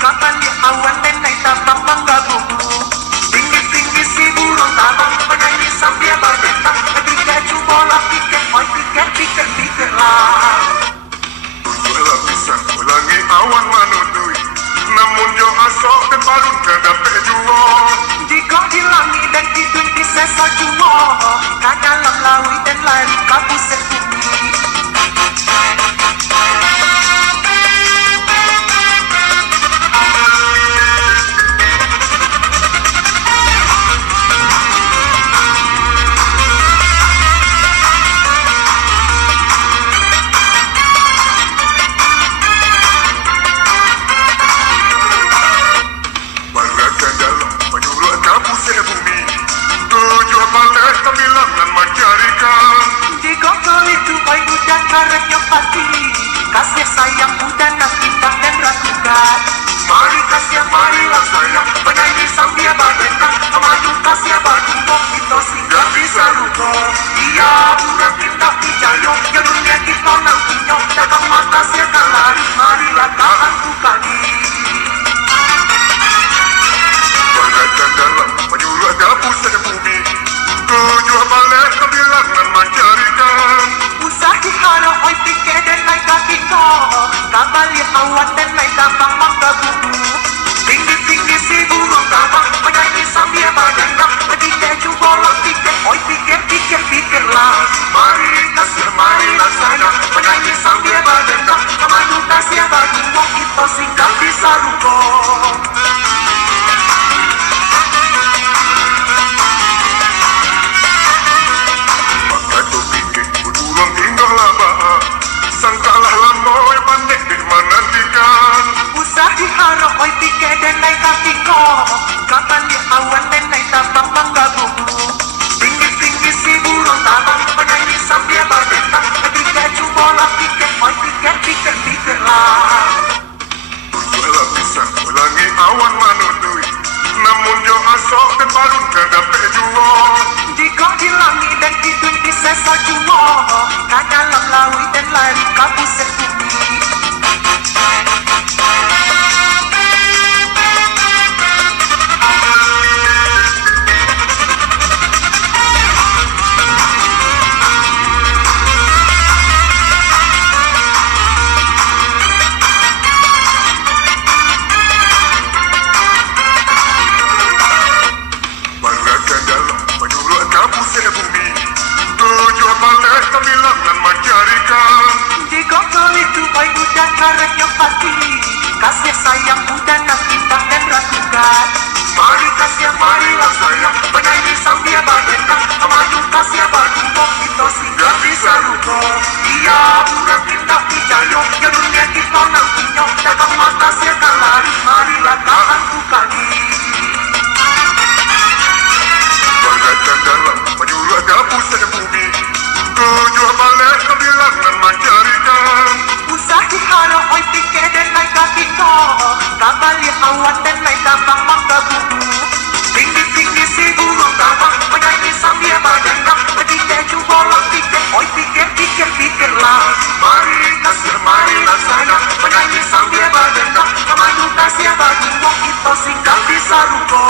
Kapal di awan dan naik tambang menggabung. Tinggi-tinggi si burung tabang penyanyi sambil berdentang. Ketika bola pikir, oi pikir lah. Tujuh lapisan ulangi awan manutui, namun jo asok dan balun kedape juo. Jika di langit dan tidur di sesa juo, kan dalam laut dan lari kabus bumi. Kasih sayang mudah nak bintang dan ragukan. Mari kasih marilah sayang penyanyi sambil berdentang. Maju kasih berdungkok kita singgah di saruko. Ia bukan kita pijayo ke dunia kita nak punya. Dagang mata siakan lari marilah tahan kukali. Bagaikan dalam menyuruh gabus dari bumi. Tujuh balik kebilangan mencarikan. Usah dihara oi pikir dan naik kaki kau. Kapal di awan dan naik tambang menggabung. Tinggi-tinggi si burung tabang penyanyi sambil berdentang. Ketika bola pikir, oi pikir lah. Mari kasih marilah sayang penyanyi sambil berdentang. Maju kasih berdungkok kita singgah di saruko. Sangkalah lamboy pandek di menantikan. Usah diharap oi pikir dan naik kaki kau. Kapal di awan dan naik tambang menggabung. Tinggi-tinggi si burung tabang penyanyi sambil berdentang. Ketika bola pikir, oi pikir lah. Tujuh lapisan ulangi awan manutui, namun jo asok dan balun kedape juo. Jika di langit dan tidur di sesa juo, kan dalam laut dan lari kabus bumi. Bagaikan dalam menyuruh gabus dari bumi. Tujuh balik kebilangan mencarikan. Jika kau itu baik mudah karetnya pasti. Kasih sayang mudah nak bintang dan ragukan. Mari kasih marilah sayang penyanyi sambil berdentang. Maju kasih berdungkok kita singgah di saruko. Ia bukan kita pijayo ke dunia kita nak punya. Dagang mata siakan lari marilah tahan kukali. Bagaikan dalam menyuruh gabus dari bumi. Tujuh balik kebilangan mencarikan. Usah diharap oi pikir dan naik kaki kau. Kapal di awan dan naik tambang menggabung. Tinggi-tinggi si burung tabang penyanyi sambil berdentang. Ketika bola pikir, oi pikir lah. Mari kasih marilah sayang penyanyi sambil berdentang. Maju kasih berdungkok kita singgah di saruko.